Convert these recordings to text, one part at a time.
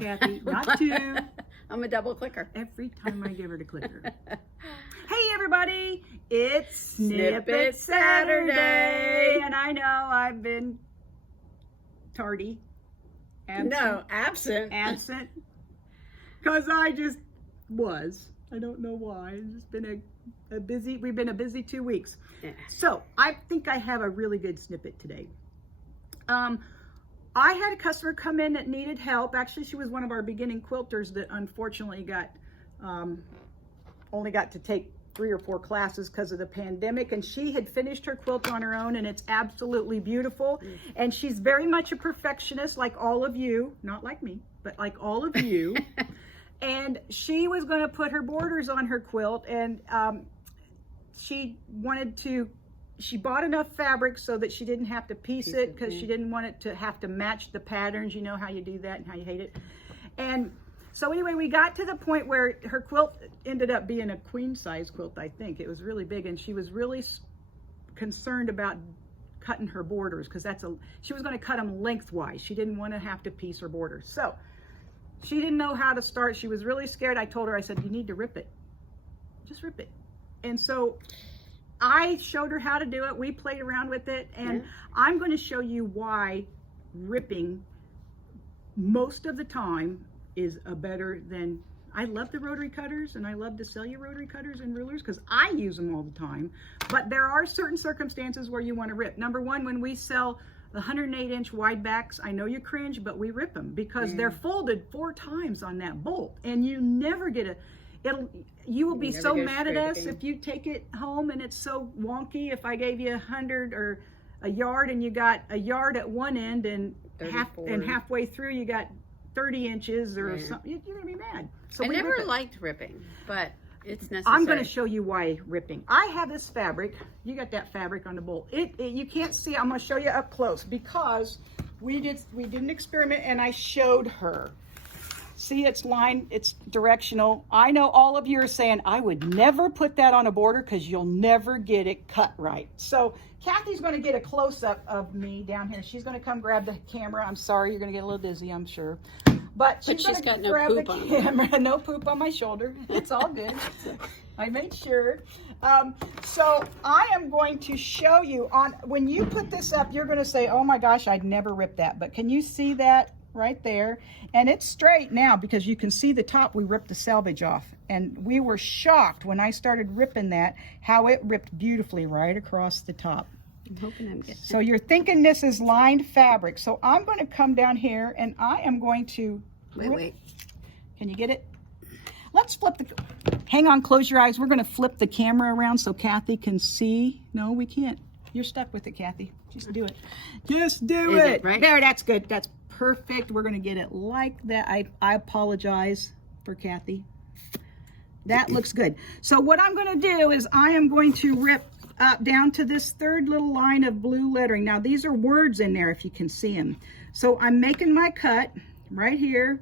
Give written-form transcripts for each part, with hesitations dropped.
Kathy, not 2. I'm a double clicker. Every time I give her the clicker. Hey everybody, it's Snippet Saturday. And I know I've been tardy. Absent. Absent. Because I just was. I don't know why. It's just been we've been a busy 2 weeks. Yeah. So I think I have a really good snippet today. I had a customer come in that needed help. Actually, she was one of our beginning quilters that unfortunately only got to take 3 or 4 classes because of the pandemic, and she had finished her quilt on her own, and it's absolutely beautiful. And she's very much a perfectionist, like all of you, not like me, but like all of you. And she was going to put her borders on her quilt, and she bought enough fabric so that she didn't have to piece it, because she didn't want it to have to match the patterns. You know how you do that and how you hate it. And so anyway, we got to the point where her quilt ended up being a queen size quilt, I think. It was really big, and she was really concerned about cutting her borders, because she was going to cut them lengthwise. She didn't want to have to piece her borders. So she didn't know how to start. She was really scared. I told her, I said, you need to rip it. Just rip it. And so I showed her how to do it. We played around with it, and I'm going to show you why ripping most of the time is better than. I love the rotary cutters, and I love to sell you rotary cutters and rulers because I use them all the time. But there are certain circumstances where you want to rip. Number one, when we sell the 108-inch wide backs, I know you cringe, but we rip them because they're folded 4 times on that bolt, and you never get you will be so mad at us if you take it home and it's so wonky. If I gave you 100 or a yard, and you got a yard at one end and halfway through you got 30 inches or something, you're gonna be mad. So I never liked ripping, but it's necessary. I'm going to show you why ripping. I have this fabric. You got that fabric on the bolt. You can't see. I'm going to show you up close because we did an experiment, and I showed her. See, it's lined, it's directional. I know all of you are saying, I would never put that on a border because you'll never get it cut right. So Kathy's going to get a close-up of me down here. She's going to come grab the camera. I'm sorry, you're going to get a little dizzy, I'm sure. But she's got no poop on the camera. No poop on my shoulder. It's all good. I made sure. So I am going to show you when you put this up, you're going to say, oh my gosh, I'd never rip that. But can you see that right there? And it's straight now because you can see the top. We ripped the selvage off, and we were shocked when I started ripping that, how it ripped beautifully right across the top. I'm hoping I'm getting. So you're thinking this is lined fabric. So I'm going to come down here, and I am going to wait. Can you get it? Let's flip hang on, close your eyes. We're going to flip the camera around so Kathy can see. No, we can't. You're stuck with it, Kathy. Just do it. Just do it. Right? There, that's good. That's perfect. We're going to get it like that. I apologize for Kathy. That looks good. So what I'm going to do is I am going to rip up down to this 3rd little line of blue lettering. Now these are words in there if you can see them. So I'm making my cut right here,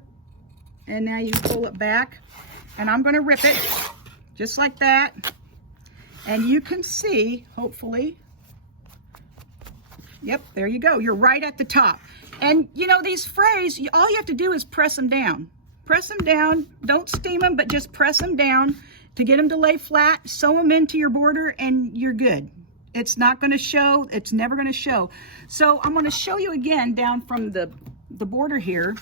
and now you pull it back, and I'm going to rip it just like that, and you can see, hopefully, yep, there you go. You're right at the top. And you know, these frays, all you have to do is press them down. Press them down. Don't steam them, but just press them down to get them to lay flat. Sew them into your border, and you're good. It's not going to show. It's never going to show. So I'm going to show you again down from the border here.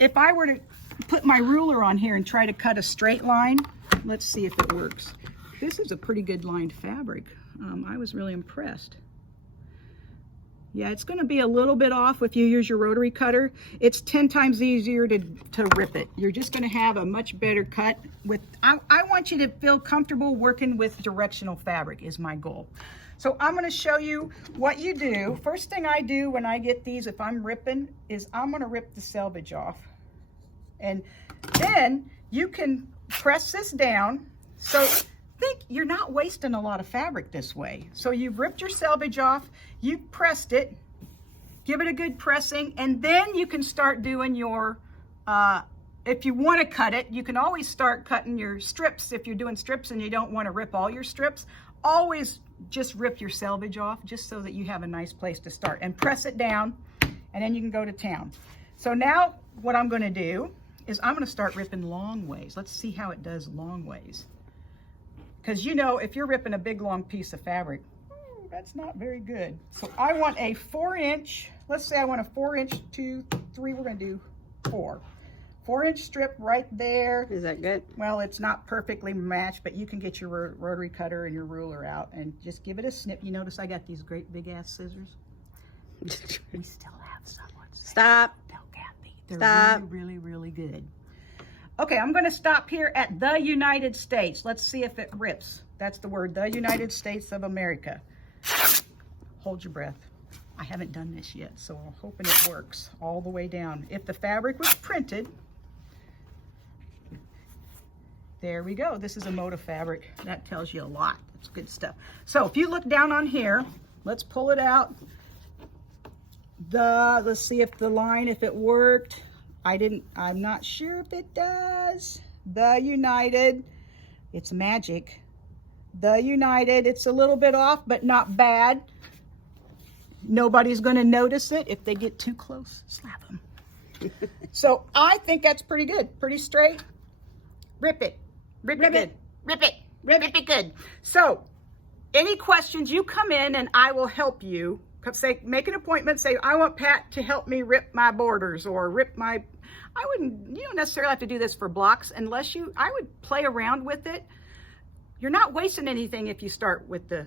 If I were to put my ruler on here and try to cut a straight line, let's see if it works. This is a pretty good lined fabric. I was really impressed. Yeah, it's going to be a little bit off if you use your rotary cutter. It's 10 times easier to rip it. You're just going to have a much better cut. I want you to feel comfortable working with directional fabric is my goal. So I'm going to show you what you do. First thing I do when I get these, if I'm ripping, is I'm going to rip the selvage off. And then you can press this down. So think you're not wasting a lot of fabric this way. So you've ripped your selvage off, you've pressed it, give it a good pressing, and then you can start doing your, if you want to cut it, you can always start cutting your strips. If you're doing strips and you don't want to rip all your strips, always just rip your selvage off just so that you have a nice place to start, and press it down, and then you can go to town. So now what I'm going to do is I'm going to start ripping long ways. Let's see how it does long ways. Because you know, if you're ripping a big long piece of fabric, that's not very good. So I want a 4-inch, let's say I want a 4-inch, 2, 3, we're going to do 4. 4-inch strip right there. Is that good? Well, it's not perfectly matched, but you can get your rotary cutter and your ruler out and just give it a snip. You notice I got these great big ass scissors? We still have some. Stop. Tell Kathy. They're Stop. really, really good. Okay, I'm going to stop here at the United States. Let's see if it rips. That's the word, the United States of America. Hold your breath. I haven't done this yet, so I'm hoping it works all the way down. If the fabric was printed, there we go. This is a motif fabric. That tells you a lot. It's good stuff. So if you look down on here, let's pull it out. Let's see if the line, if it worked. I'm not sure if it does. The United, it's magic. The United, it's a little bit off, but not bad. Nobody's going to notice it. If they get too close, slap them. So I think that's pretty good. Pretty straight. Rip it. Rip it good. Rip it. Rip it good. So any questions, you come in and I will help you. Say, make an appointment, say, I want Pat to help me rip my borders or rip my, you don't necessarily have to do this for blocks unless I would play around with it. You're not wasting anything if you start with the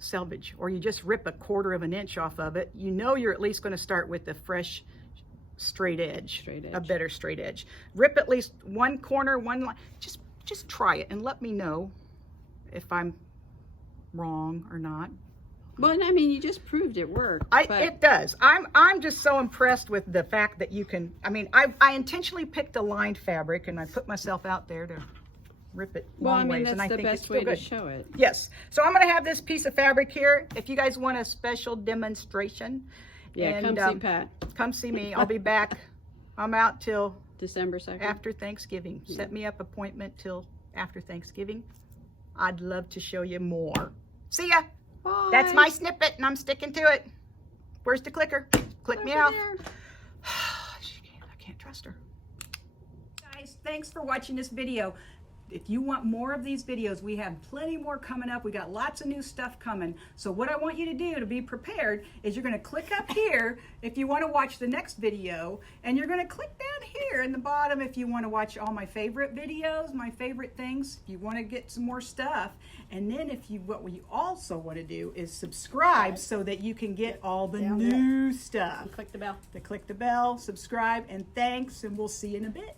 selvage or you just rip a 1/4 inch off of it. You know you're at least going to start with the fresh straight edge, a better straight edge. Rip at least one corner, one line. Just try it and let me know if I'm wrong or not. Well, I mean, you just proved it worked. It does. I'm just so impressed with the fact that you can, I intentionally picked a lined fabric and I put myself out there to rip it long ways. That's the best way to show it. Yes. So I'm going to have this piece of fabric here. If you guys want a special demonstration. Yeah, and, come see Pat. Come see me. I'll be back. I'm out till December 2nd. After Thanksgiving. Yeah. Set me up appointment till after Thanksgiving. I'd love to show you more. See ya. Bye. That's my snippet and I'm sticking to it. Where's the clicker? Click me out. I can't trust her. Guys, thanks for watching this video. If you want more of these videos, we have plenty more coming up. We got lots of new stuff coming. So what I want you to do to be prepared is you're going to click up here if you want to watch the next video, and you're going to click down here in the bottom if you want to watch all my favorite videos, my favorite things, if you want to get some more stuff. And then what we also want to do is subscribe so that you can get all the new stuff. And click the bell. Click the bell, subscribe, and thanks, and we'll see you in a bit.